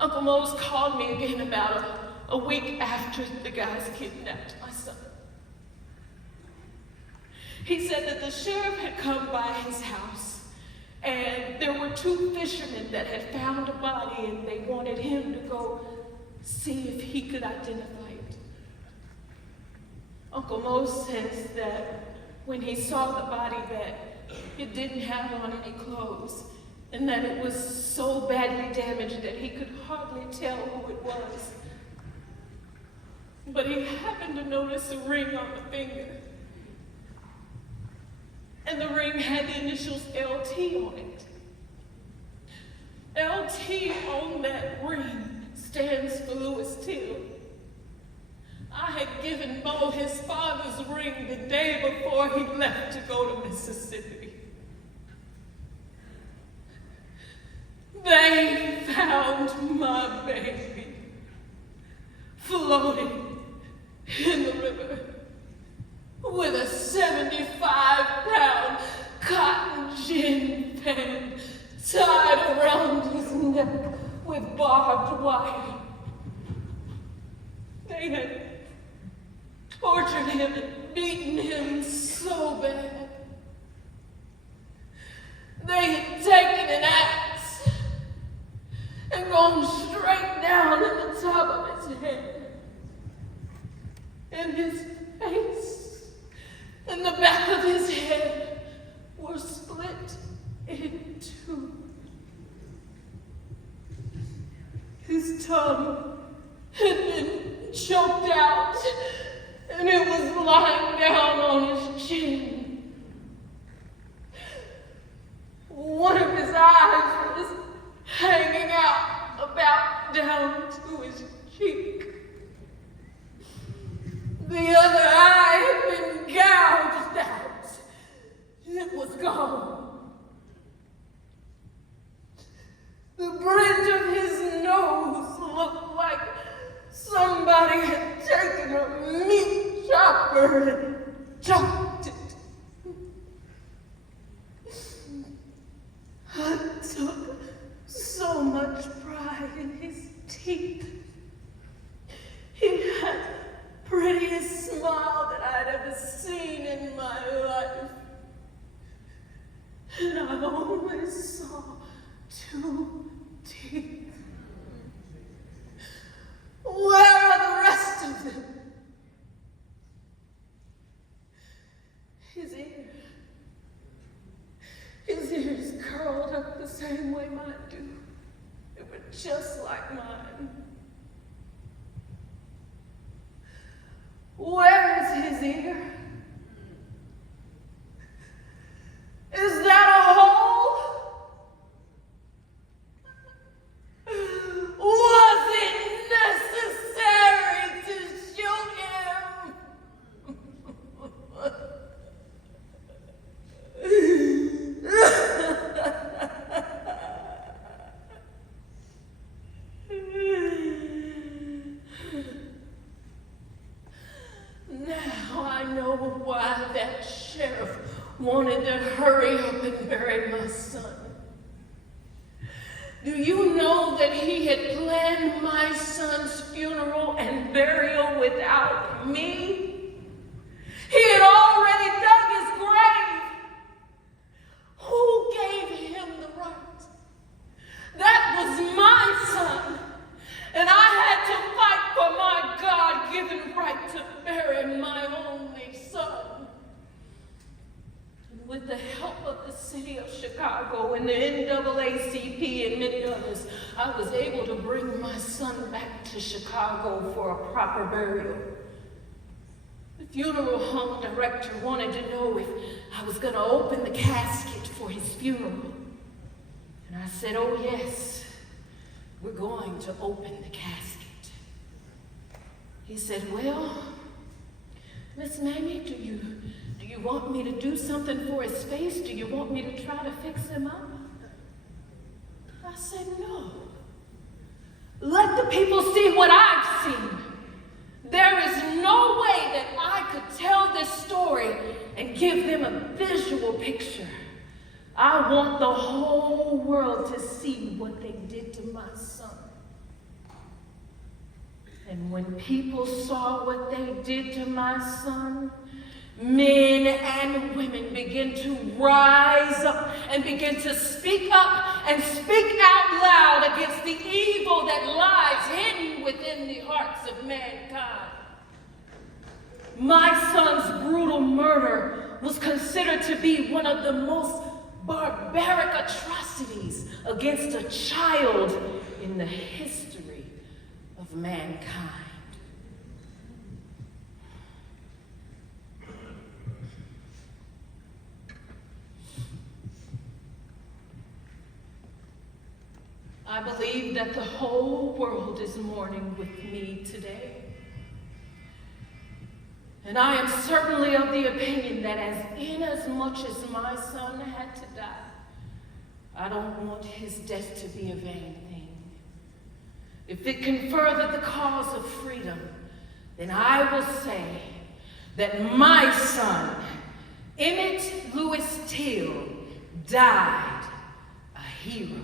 Uncle Mose called me again about a week after the guys kidnapped my son. He said that the sheriff had come by his house and there were two fishermen that had found a body and they wanted him to go see if he could identify it. Uncle Mose says that when he saw the body that it didn't have on any clothes and that it was so badly damaged that he could hardly tell who it was. But he happened to notice a ring on the finger. And the ring had the initials LT on it. LT on that ring stands for Louis Till. I had given Mo his father's ring the day before he left to go to Mississippi. They found my baby floating in the river with a 75-pound cotton gin pan tied around his neck with barbed wire. They had tortured him and beaten him so bad. They had taken an axe and gone straight down in the top of his head, and his face and the back of his head were split in two. His tongue had been choked out, and it was lying down on his chin. One of his eyes was hanging out about down to his cheek. The other eye had been gouged out. It was gone. The bridge of his nose looked like somebody had taken a meat chopper and chopped it. I took so much pride in his teeth. He had the prettiest smile that I'd ever seen in my life. And I only saw two teeth. Where are the rest of them? His ear. His ears curled up the same way mine do. They were just like mine. Where is his ear? Is that a hole? Was it necessary to shoot him? Now I know why that sheriff wanted to hurry up and bury my son. Do you know that he had planned my son's funeral and burial without me? He had already dug his grave. Who gave him the right? That was my son, and I had to fight for my God-given right to bury my only son. With the help of the city of Chicago and the NAACP and many others, I was able to bring my son back to Chicago for a proper burial. The funeral home director wanted to know if I was going to open the casket for his funeral. And I said, oh yes, we're going to open the casket. He said, well, Miss Mamie, do you want me to do something for his face? Do you want me to try to fix him up? I said, no. Let the people see what I've seen. There is no way that I could tell this story and give them a visual picture. I want the whole world to see what they did to my son. And when people saw what they did to my son, men and women began to rise up and begin to speak up and speak out loud against the evil that lies hidden within the hearts of mankind. My son's brutal murder was considered to be one of the most barbaric atrocities against a child in the history of mankind. I believe that the whole world is mourning with me today. And I am certainly of the opinion that inasmuch as my son had to die, I don't want his death to be a vain thing. If it can further the cause of freedom, then I will say that my son, Emmett Louis Till, died a hero.